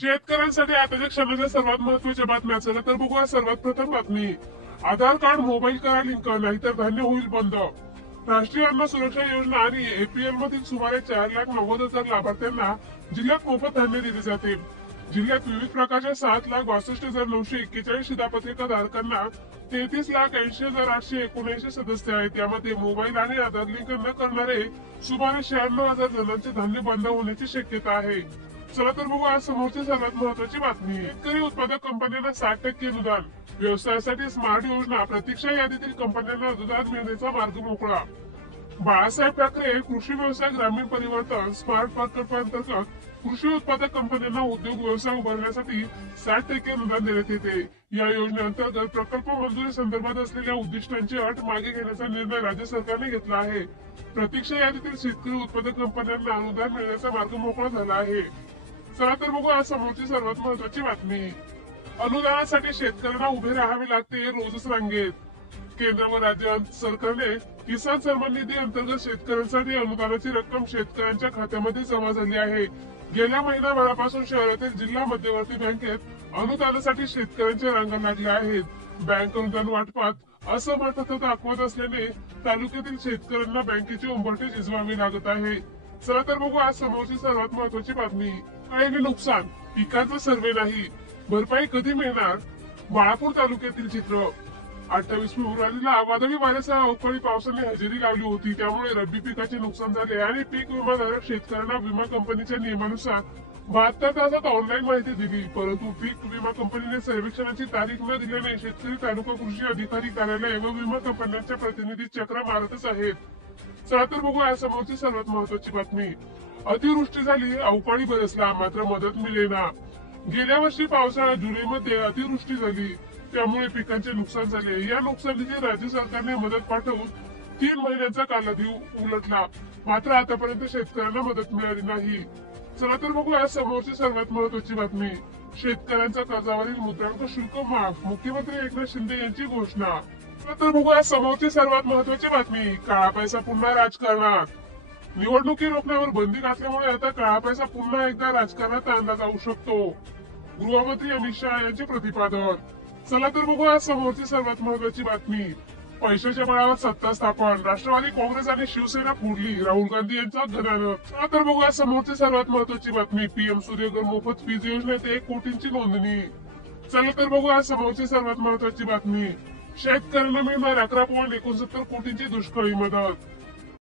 शेतकऱ्यांसाठी आताच्या क्षणाच्या सर्वात महत्वाच्या बातम्या. चला तर बघूया सर्वात प्रथम बातमी. आधार कार्ड मोबाईल करा लिंक, नाहीतर धान्य होईल बंद. राष्ट्रीय अन्न सुरक्षा योजना आणि एपीएल मधील सुमारे 4,90,000 लाभार्थ्यांना जिल्ह्यात मोफत धान्य दिले जाते. जिल्ह्यात विविध प्रकारच्या 7,62,941 शिधापत्रिका धारकांना 33,80,879 सदस्य आहेत. त्यामध्ये मोबाईल आणि आधार लिंक न करणारे सुमारे 96,000 जणांचे धान्य बंद होण्याची शक्यता आहे. चला तर बघू आज समोरची सर्वात महत्वाची बातमी. शेतकरी उत्पादक कंपन्यांना 60% अनुदान. व्यवसायासाठी स्मार्ट योजना. प्रतीक्षा यादीतील कंपन्यांना अनुदान मिळण्याचा मार्ग मोकळा. बाळासाहेब ठाकरे कृषी व्यवसाय ग्रामीण परिवर्तन स्मार्ट प्रकल्पांतर्गत कृषी उत्पादक कंपन्यांना उद्योग व्यवसाय उभारण्यासाठी 60% अनुदान देण्यात येते. या योजनेअंतर्गत प्रकल्प मंजुरी संदर्भात असलेल्या उद्दिष्टांची अट मागे घेण्याचा निर्णय राज्य सरकारने घेतला आहे. प्रतीक्षा यादीतील शेतकरी उत्पादक कंपन्यांना अनुदान मिळण्याचा मार्ग मोकळा झाला आहे. चला तर बघू आज समोरची सर्वात महत्वाची बातमी. अनुदानासाठी शेतकऱ्यांना उभे राहावे लागते रोजच रांगेत. केंद्र व राज्य सरकारने किसान सन्मान निधी अंतर्गत शेतकऱ्यांसाठी अनुदानाची रक्कम शेतकऱ्यांच्या खात्यामध्ये जमा झाली आहे. गेल्या महिनाभरापासून शहरातील जिल्हा मध्यवर्ती बँकेत अनुदानासाठी शेतकऱ्यांच्या रांगा लागल्या आहेत. बँक अनुदान वाटपात असमर्थता दाखवत असल्याने तालुक्यातील शेतकऱ्यांना बँकेची उंबरठी झिजवावी लागत आहे. चला तर बघू आज समोरची सर्वात महत्वाची बातमी. आणि नुकसान पिकांचा सर्वे नाही, भरपाई कधी मिळणार? बाळापूर तालुक्यातील चित्र. 28 फेब्रुवारीला वादळी वाऱ्यासह अवकाळी पावसाने हजेरी लावली होती. त्यामुळे रब्बी पिकाचे नुकसान झाले आणि पीक विमाधारक शेतकऱ्यांना विमा कंपनीच्या नियमानुसार 72 तासात ऑनलाईन माहिती दिली. परंतु पीक विमा कंपनीने सर्वेक्षणाची तारीख न दिल्याने शेतकरी तालुका कृषी अधिकारी कार्यालय व विमा कंपन्यांच्या प्रतिनिधी चक्र मारतच आहेत. चला तर बघू या समोरची सर्वात महत्वाची बातमी. अतिवृष्टी झाली, अवकाळी बरसला, मात्र मदत मिळेना. गेल्या वर्षी पावसाळ्यात जुलैमध्ये अतिवृष्टी झाली, त्यामुळे पिकांचे नुकसान झाले. या नुकसानीची राज्य सरकारने मदत पाठवून 3 महिन्यांचा कालावधी उलटला, मात्र आतापर्यंत शेतकऱ्यांना मदत मिळाली नाही. चला तर बघूया समोरची सर्वात महत्वाची बातमी. शेतकऱ्यांचा कर्जावरील मुद्रांक शुल्क माफ, मुख्यमंत्री एकनाथ शिंदे यांची घोषणा. चला तर बघूया समोरची सर्वात महत्वाची बातमी. काळा पैसा पुन्हा राजकारणात. निवडणुकी रोखण्यावर बंदी घातल्यामुळे आता काळा पैसा पुन्हा एकदा राजकारणात आणला जाऊ शकतो. गृहमंत्री अमित शहा यांचे प्रतिपादन. चला तर बघूया समोरची सर्वात महत्वाची बातमी. पैशाच्या बळावर सत्ता स्थापन. राष्ट्रवादी काँग्रेस आणि शिवसेना फोडली, राहुल गांधी यांचा घराणं. चला तर बघूया समोरची सर्वात महत्वाची बातमी. पीएम सूर्यघर मोफत वीज योजनेत 1 कोटींची नोंदणी. चला तर बघूया समोरची सर्वात महत्वाची बातमी. शेतकऱ्यांना मिळणार 11.69 कोटींची दुष्काळी मदत.